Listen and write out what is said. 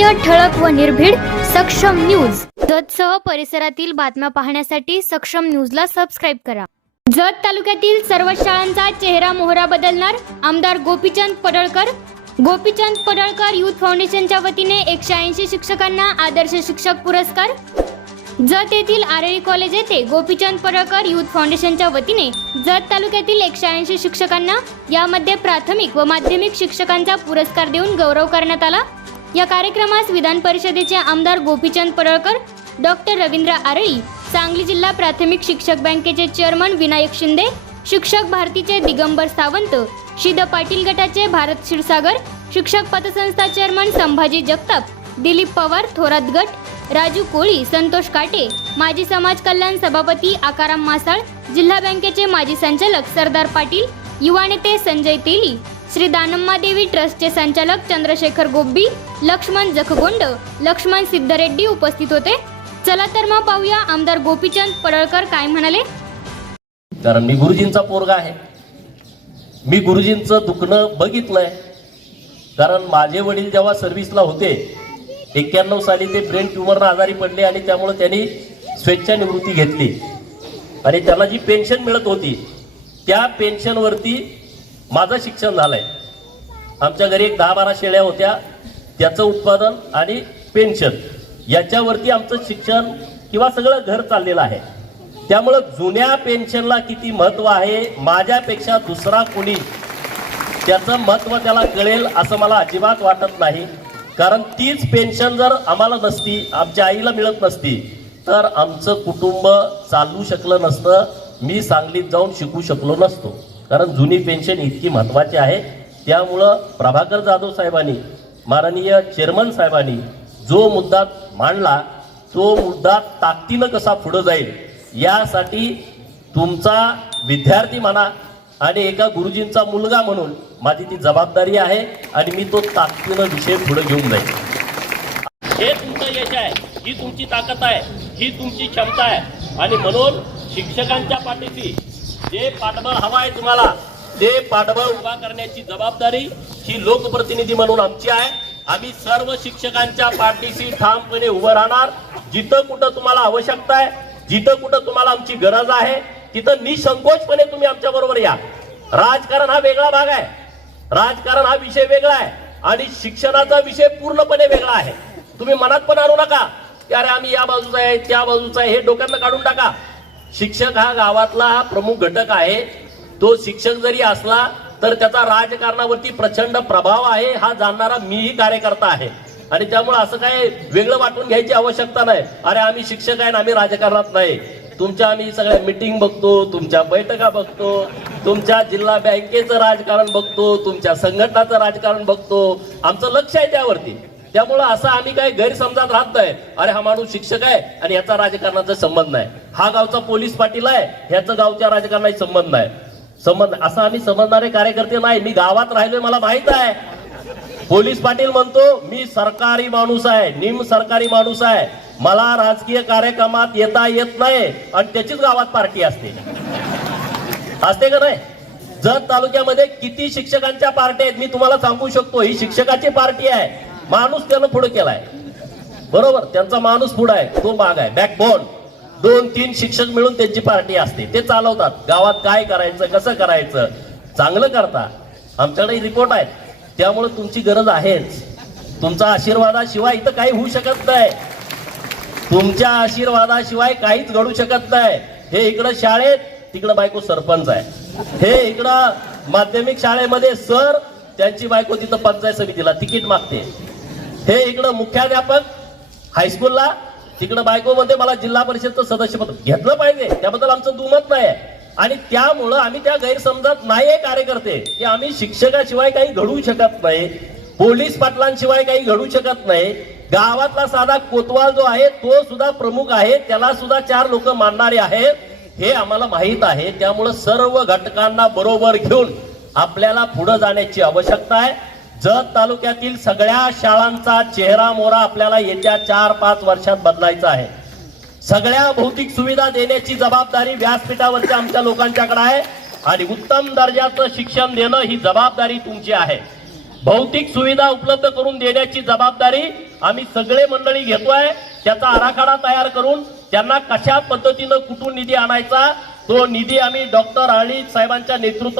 सत्य ठळक व निर्भीड सक्षम न्यूज. जतसह परिसरातील बातम्या पाहण्यासाठी सक्षम न्यूजला सबस्क्राईब करा. जत तालुक्यातील सर्व शाळांचा चेहरा मोहरा बदलणार आमदार गोपीचंद पडळकर. गोपीचंद पडळकर युथ फाउंडेशनच्या वतीने एकशे ऐंशी शिक्षकांना आदर्श शिक्षक पुरस्कार. जत येथील आरळी कॉलेज येथे गोपीचंद पडळकर युथ फाउंडेशनच्या वतीने जत तालुक्यातील एकशे ऐंशी शिक्षकांना यामध्ये प्राथमिक व माध्यमिक शिक्षकांचा पुरस्कार देऊन गौरव करण्यात आला. या कार्यक्रमास विधान परिषदेचे आमदार गोपीचंद पडळकर डॉक्टर रवींद्र आरळी सांगली जिल्हा प्राथमिक शिक्षक बँकेचे चेअरमन विनायक शिंदे शिक्षक भारतीचे दिगंबर सावंत शिद पाटील गटाचे भारत क्षीरसागर शिक्षक पतसंस्था चेअरमन संभाजी जगताप दिलीप पवार थोरात गट राजू कोळी संतोष काटे माजी समाज कल्याण सभापती आकाराम मासाळ जिल्हा बँकेचे माजी संचालक सरदार पाटील युवा नेते संजय तेली श्री दानम्मा देवी ट्रस्टचे संचालक चंद्रशेखर गोब्बी लक्ष्मण जखगोंड लक्ष्मण सिद्धरेड्डी उपस्थित होते. चला तर मग पाहूया आमदार गोपीचंद पडळकर काय म्हणाले. कारण मी गुरुजींचा पोरगा आहे. मी गुरुजींचं दुखणं बघितलंय. कारण माझे वडील जेव्हा सर्व्हिसला होते एक्क्याण्णव साली ते ब्रेन ट्युमरनं आजारी पडले आणि त्यामुळे त्यांनी स्वेच्छानिवृत्ती घेतली. आणि त्याला जी पेन्शन मिळत होती त्या पेन्शनवरती माझं शिक्षण झालंय. आमच्या घरी एक दहा बारा शेळ्या होत्या. त्याचं उत्पादन आणि पेन्शन याच्यावरती आमचं शिक्षण किंवा सगळं घर चाललेलं आहे. त्यामुळं जुन्या पेन्शनला किती महत्त्व आहे माझ्यापेक्षा दुसरा कोणी त्याचं महत्त्व त्याला कळेल असं मला अजिबात वाटत नाही. कारण तीच पेन्शन जर आम्हाला नसती आमच्या आईला मिळत नसती तर आमचं कुटुंब चालू शकलं नसतं मी सांगलीत जाऊन शिकू शकलो नसतो. कारण जुनी पेन्शन इतकी महत्वाची आहे त्यामुळं प्रभाकर जाधव साहेबांनी माननीय चेअरमन साहेबांनी जो मुद्दा मांडला तो मुद्दा ताकदीनं कसा पुढं जाईल यासाठी तुमचा विद्यार्थी म्हणा आणि एका गुरुजींचा मुलगा म्हणून माझी ती जबाबदारी आहे आणि मी तो ताकदीनं विषय पुढे घेऊन जाईल. हे तुमचं यश आहे ही तुमची ताकद आहे ही तुमची क्षमता आहे. आणि म्हणून शिक्षकांच्या पाठीशी जे पाठबळ हवं आहे तुम्हाला ते पाठबळ उभा करण्याची जबाबदारी ही लोकप्रतिनिधी म्हणून आमची आहे. आम्ही सर्व शिक्षकांच्या पाठीशी ठामपणे उभं राहणार. जिथं कुठं तुम्हाला आवश्यकता आहे जिथं कुठं तुम्हाला आमची गरज आहे तिथं निसंकोचपणे तुम्ही आमच्या बरोबर या. राजकारण हा वेगळा भाग आहे. राजकारण हा विषय वेगळा आहे आणि शिक्षणाचा विषय पूर्णपणे वेगळा आहे. तुम्ही मनात पण आणू नका की अरे आम्ही या बाजूचा आहे त्या बाजूचा आहे हे डोक्यातनं काढून टाका. शिक्षक हा गावातला हा प्रमुख घटक आहे. तो शिक्षक जरी असला तर त्याचा राजकारणावरती प्रचंड प्रभाव आहे हा जाणणारा मीही कार्यकर्ता आहे. आणि त्यामुळे असं काय वेगळं वाटून घ्यायची आवश्यकता नाही. अरे आम्ही शिक्षक आहे आणि आम्ही राजकारणात नाही. तुमच्या आम्ही सगळ्या मिटिंग बघतो तुमच्या बैठका बघतो तुमच्या जिल्हा बँकेचं राजकारण बघतो तुमच्या संघटनाचं राजकारण बघतो. आमचं लक्ष आहे त्यावरती. त्यामुळं असं आम्ही काही गैरसमजात राहत नाही. अरे हा माणूस शिक्षक आहे आणि याचा राजकारणाचा संबंध नाही. हा गावचा पोलीस पाटील आहे ह्याचं गावच्या राजकारणाशी संबंध नाही. समज असं आम्ही समजणारे कार्यकर्ते नाही. मी गावात राहिलोय मला माहीत आहे. पोलीस पाटील म्हणतो मी सरकारी माणूस आहे. निम सरकारी माणूस आहे. मला राजकीय कार्यक्रमात येता येत नाही. आणि त्याचीच गावात पार्टी असते. असते का नाही? जत तालुक्यामध्ये किती शिक्षकांच्या पार्टी आहेत मी तुम्हाला सांगू शकतो. ही शिक्षकाची पार्टी आहे. माणूस त्यानं पुढे केलाय. बरोबर? त्यांचा माणूस पुढे आहे. तो भाग आहे. बॅकबोन दोन तीन शिक्षक मिळून त्यांची पार्टी असते. ते चालवतात. गावात काय करायचं कसं करायचं चांगलं करता. आमच्याकडे रिपोर्ट आहेत. त्यामुळे तुमची गरज आहेच. तुमचा आशीर्वादाशिवाय इथं काही होऊ शकत नाही. तुमच्या आशीर्वादाशिवाय काहीच घडू शकत नाही. हे इकडं शाळेत तिकडं बायको सरपंच आहे. हे इकडं माध्यमिक शाळेमध्ये सर त्यांची बायको तिथं पंचायत समितीला तिकीट मागते. हे इकडं मुख्याध्यापक हायस्कूलला तिकडं बायको मध्ये मला जिल्हा परिषदचं सदस्यपद घेतलं पाहिजे त्याबद्दल आमचं दुमत नाही आणि त्यामुळं आम्ही त्या गैरसमजात नाही कार्यकर्ते. की आम्ही शिक्षकाशिवाय काही घडू शकत नाही पोलीस पाटलांशिवाय काही घडू शकत नाही. गावातला साधा कोतवाल जो आहे तो सुद्धा प्रमुख आहे त्याला सुद्धा चार लोक मानणारे आहेत. हे आम्हाला माहीत आहे त्यामुळं सर्व घटकांना बरोबर घेऊन आपल्याला पुढे जाण्याची आवश्यकता आहे. जत तालुक्यातील सगळ्या शाळांचा चेहरा मोरा आपल्याला येत्या चार पाच वर्षात बदलायचा आहे. सगळ्या भौतिक सुविधा देण्याची जबाबदारी व्यासपीठावरच्या आमच्या लोकांच्याकडे आहे आणि उत्तम दर्जाचं शिक्षण देणं ही जबाबदारी तुमची आहे. भौतिक सुविधा उपलब्ध करून देण्याची जबाबदारी आम्ही सगळे मंडळी घेतोय. त्याचा आराखडा तयार करून त्यांना कशा पद्धतीनं कुठून निधी आणायचा तो निधी आम्ही डॉक्टर अळी साहेबांच्या नेतृत्वात